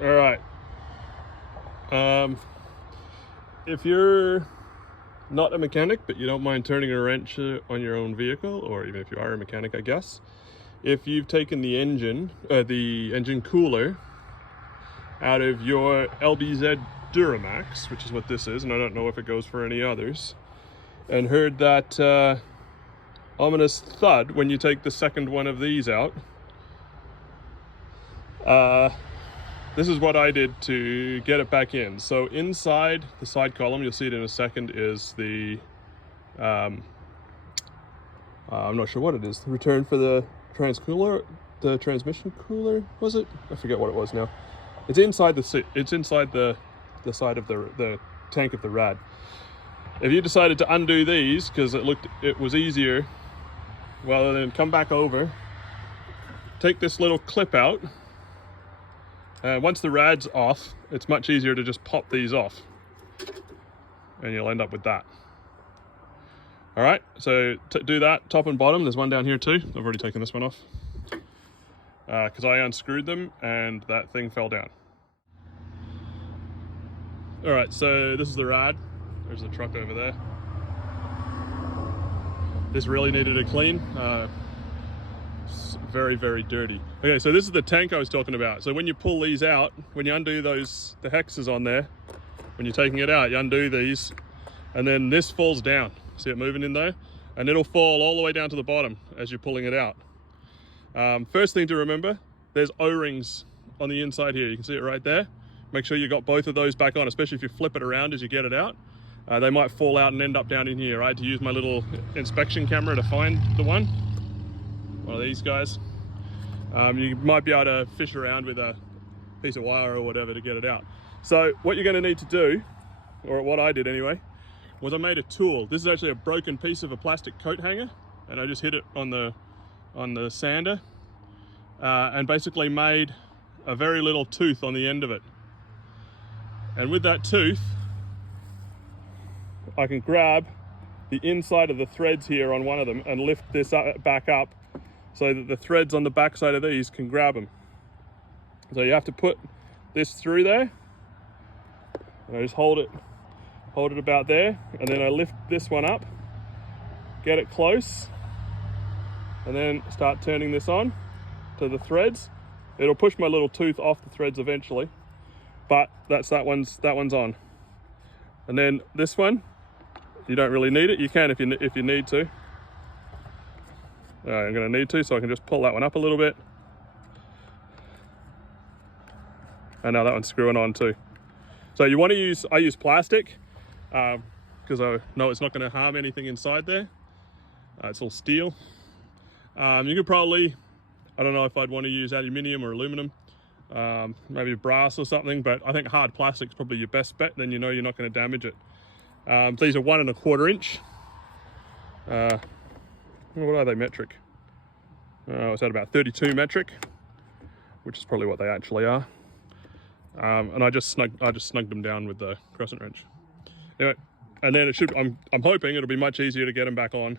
All right. If you're not a mechanic, but you don't mind turning a wrench on your own vehicle, or even if you are a mechanic, I guess, if you've taken the engine cooler out of your LBZ Duramax, which is what this is, and I don't know if it goes for any others, and heard that ominous thud when you take the second one of these out, this is what I did to get it back in. So inside the side column, you'll see it in a second, is the I'm not sure what it is, the return for the transmission cooler, was it? I forget what it was now. It's inside the side of the tank of the rad. If you decided to undo these because it was easier, well, then come back over, take this little clip out. Once the rad's off, it's much easier to just pop these off, and you'll end up with that. All right, so to do that, top and bottom, there's one down here too. I've already taken this one off because I unscrewed them and that thing fell down. All right, so this is the rad. There's the truck over there. This really needed a clean. It's very, very dirty. Okay, so this is the tank I was talking about. So when you pull these out, when you undo the hexes on there, when you're taking it out, you undo these, and then this falls down. See it moving in there? And it'll fall all the way down to the bottom as you're pulling it out. First thing to remember, there's O-rings on the inside here. You can see it right there. Make sure you got both of those back on, especially if you flip it around as you get it out. They might fall out and end up down in here. I had to use my little inspection camera to find the one of these guys. You might be able to fish around with a piece of wire or whatever to get it out. So what you're going to need to do, or what I did anyway, was I made a tool. This is actually a broken piece of a plastic coat hanger, and I just hit it on the sander and basically made a very little tooth on the end of it. And with that tooth, I can grab the inside of the threads here on one of them and lift this back up so that the threads on the back side of these can grab them. So you have to put this through there, and I just hold it about there, and then I lift this one up, get it close, and then start turning this on to the threads. It'll push my little tooth off the threads eventually, but that one's on. And then this one, you don't really need it. You can if you need to. I'm going to need to, so I can just pull that one up a little bit. And now that one's screwing on too. So you want to I use plastic because I know it's not going to harm anything inside there. It's all steel. You could probably, I don't know if I'd want to use aluminium or aluminum, maybe brass or something, but I think hard plastic's probably your best bet. Then you know you're not going to damage it. These are 1 1/4 inch. What are they metric? It's at about 32 metric, which is probably what they actually are. And I just snugged them down with the crescent wrench. Anyway, and then I'm hoping it'll be much easier to get them back on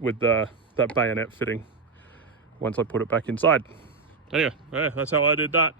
with that bayonet fitting once I put it back inside. Anyway, yeah, that's how I did that.